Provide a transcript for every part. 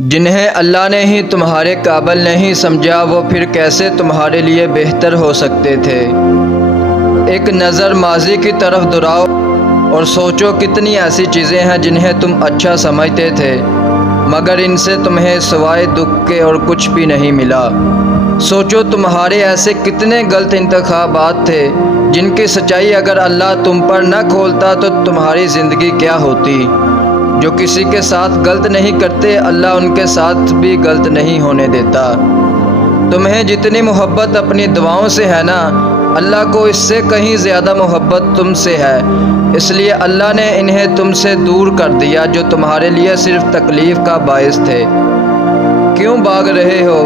جنہیں اللہ نے ہی تمہارے قابل نہیں سمجھا وہ پھر کیسے تمہارے لیے بہتر ہو سکتے تھے۔ ایک نظر ماضی کی طرف دوڑاؤ اور سوچو کتنی ایسی چیزیں ہیں جنہیں تم اچھا سمجھتے تھے مگر ان سے تمہیں سوائے دکھ کے اور کچھ بھی نہیں ملا۔ سوچو تمہارے ایسے کتنے غلط انتخابات تھے جن کی سچائی اگر اللہ تم پر نہ کھولتا تو تمہاری زندگی کیا ہوتی۔ جو کسی کے ساتھ غلط نہیں کرتے اللہ ان کے ساتھ بھی غلط نہیں ہونے دیتا۔ تمہیں جتنی محبت اپنی دعاؤں سے ہے نا اللہ کو اس سے کہیں زیادہ محبت تم سے ہے، اس لیے اللہ نے انہیں تم سے دور کر دیا جو تمہارے لیے صرف تکلیف کا باعث تھے۔ کیوں بھاگ رہے ہو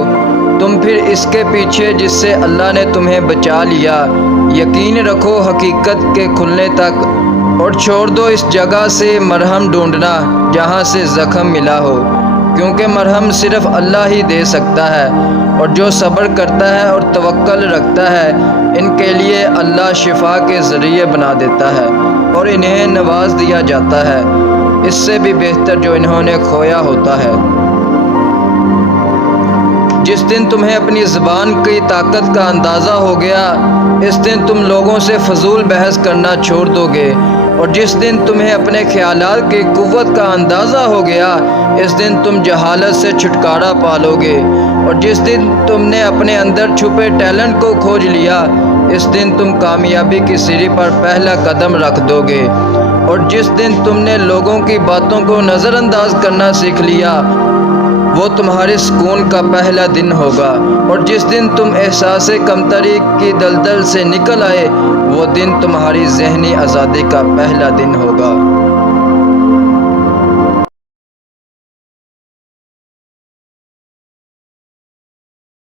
تم پھر اس کے پیچھے جس سے اللہ نے تمہیں بچا لیا؟ یقین رکھو حقیقت کے کھلنے تک اور چھوڑ دو اس جگہ سے مرہم ڈھونڈنا جہاں سے زخم ملا ہو، کیونکہ مرہم صرف اللہ ہی دے سکتا ہے، اور جو صبر کرتا ہے اور توکل رکھتا ہے ان کے لیے اللہ شفا کے ذریعے بنا دیتا ہے اور انہیں نواز دیا جاتا ہے اس سے بھی بہتر جو انہوں نے کھویا ہوتا ہے۔ جس دن تمہیں اپنی زبان کی طاقت کا اندازہ ہو گیا اس دن تم لوگوں سے فضول بحث کرنا چھوڑ دو گے، اور جس دن تمہیں اپنے خیالات کی قوت کا اندازہ ہو گیا اس دن تم جہالت سے چھٹکارا پالو گے، اور جس دن تم نے اپنے اندر چھپے ٹیلنٹ کو کھوج لیا اس دن تم کامیابی کی سیڑھی پر پہلا قدم رکھ دو گے، اور جس دن تم نے لوگوں کی باتوں کو نظر انداز کرنا سیکھ لیا وہ تمہارے سکون کا پہلا دن ہوگا، اور جس دن تم احساس کمتری کی دلدل سے نکل آئے وہ دن تمہاری ذہنی آزادی کا پہلا دن ہوگا۔